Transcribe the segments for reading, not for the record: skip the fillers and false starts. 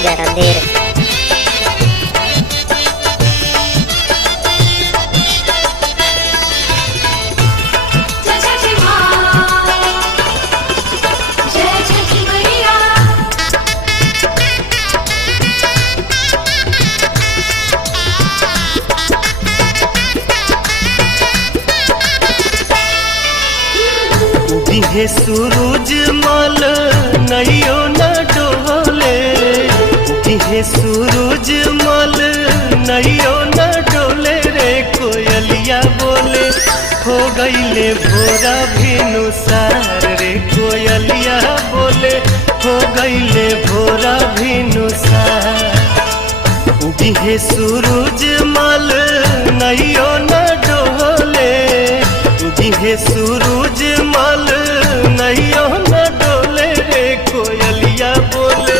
बजा रणधीर। दिहे सूरज मल नैयो न डोले, दिहे सूरज मल नैयो न डोले रे कोयलिया बोले हो गईले भोरा भिनुसार रे कोयलिया बोले हो गईले भोरा भिनुसार। दिहे सूरज मल नैयो न डोले, दिहे सूरज मल नैयो न डोले रे कोयलिया बोले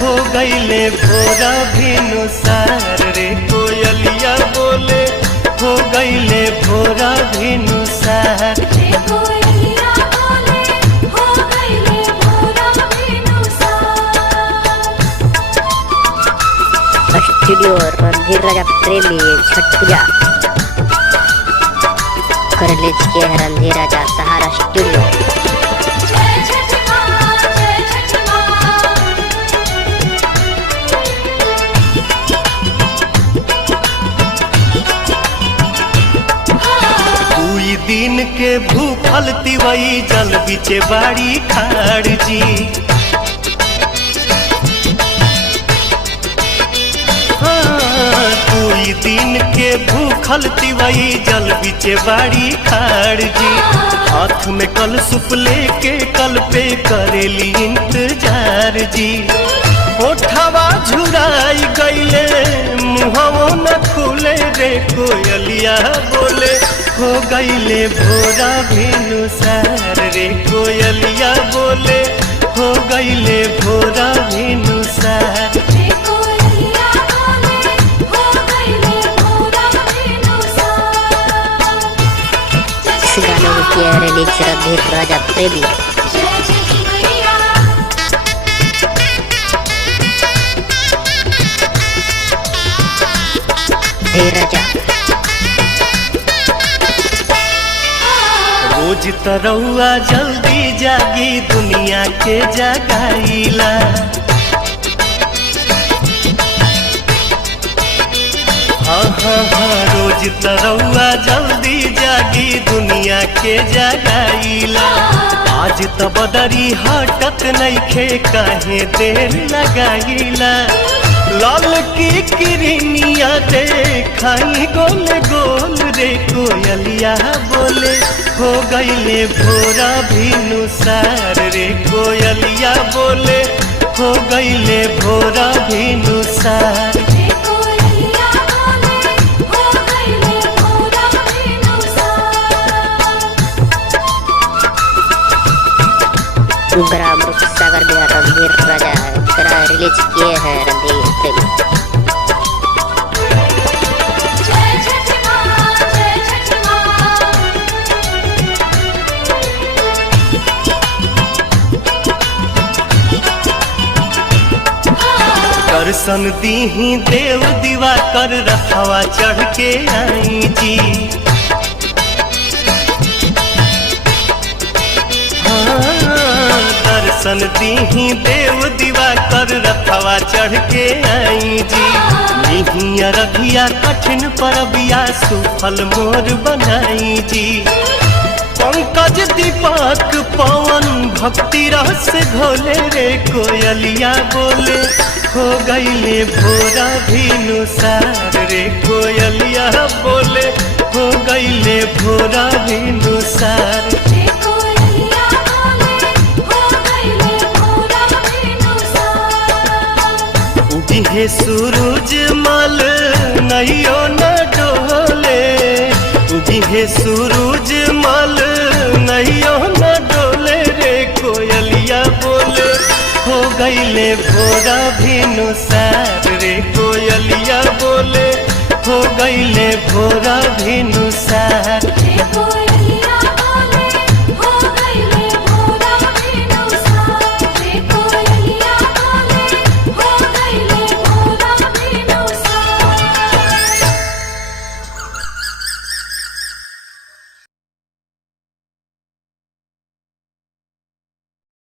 हो गईले भोरा भिनुसार रे कोयलिया बोले हो गईले भोरा भिनुसार। स्टूडियो रणधीर राजा प्रेमी छठ पूजा कर रिलीज किए हैं रणधीर राजा सहारा स्टूडियो। दुई दिन के भूखल तिवई जल बिचे बाड़ी खाड़ जी, दुई दिन के भूखल तिवई जल बिचे बाड़ी खाड़ जी। हाथ में कल सुप लेके कल पे करेली इंतजार जी। ओठवा झुराई गईले मुहवो न खुले रे कोयलिया बोले हो गईले भोरा भिनुसार रे कोयलिया बोले हो गईले भोरा भिनुसार। गाने में किया है रिलीज रणधीर राजा प्रेमी। राजा रोज तरौआ जल्दी जागी दुनिया के जगाईला, हाँ हाँ हाँ रोज तरौआ जल्दी जागी दुनिया के जगाईला। आज त बदरी हटत नइखे काहे देर लगाईला। लाल की किरनिया देखाई गोल गोल रे कोयलिया बोले हो गईले भोरा भिनुसार रे कोयलिया बोले हो गईले भोरा भिनुसार। ग्राम सागर बिहार रणधीर राजा करा रिलीज किए हैं रणधीर प्रेमी। दर्शन दीही देव दीवा कर रखवा चढ़ के आई जी। दर्शन दीही देव दीवा कर रखवा चढ़ के आई जी। निहिया रघिया कठिन परबिया सुफल मोर बनाई जी। पंकज दीपक पवन भक्ति रस घोले रे कोयलिया बोले हो गईले भोरा भिनुसार रे कोयलिया बोले हो गईले भोरा भिनुसार। दिहे सूरज मल नैयो न डोले, दिहे सूरज मल नैयो न डोले रे कोयलिया बोले हो गईले भोरा भिनुसार रे कोयलिया बोले हो गईले भोरा भिनुसार।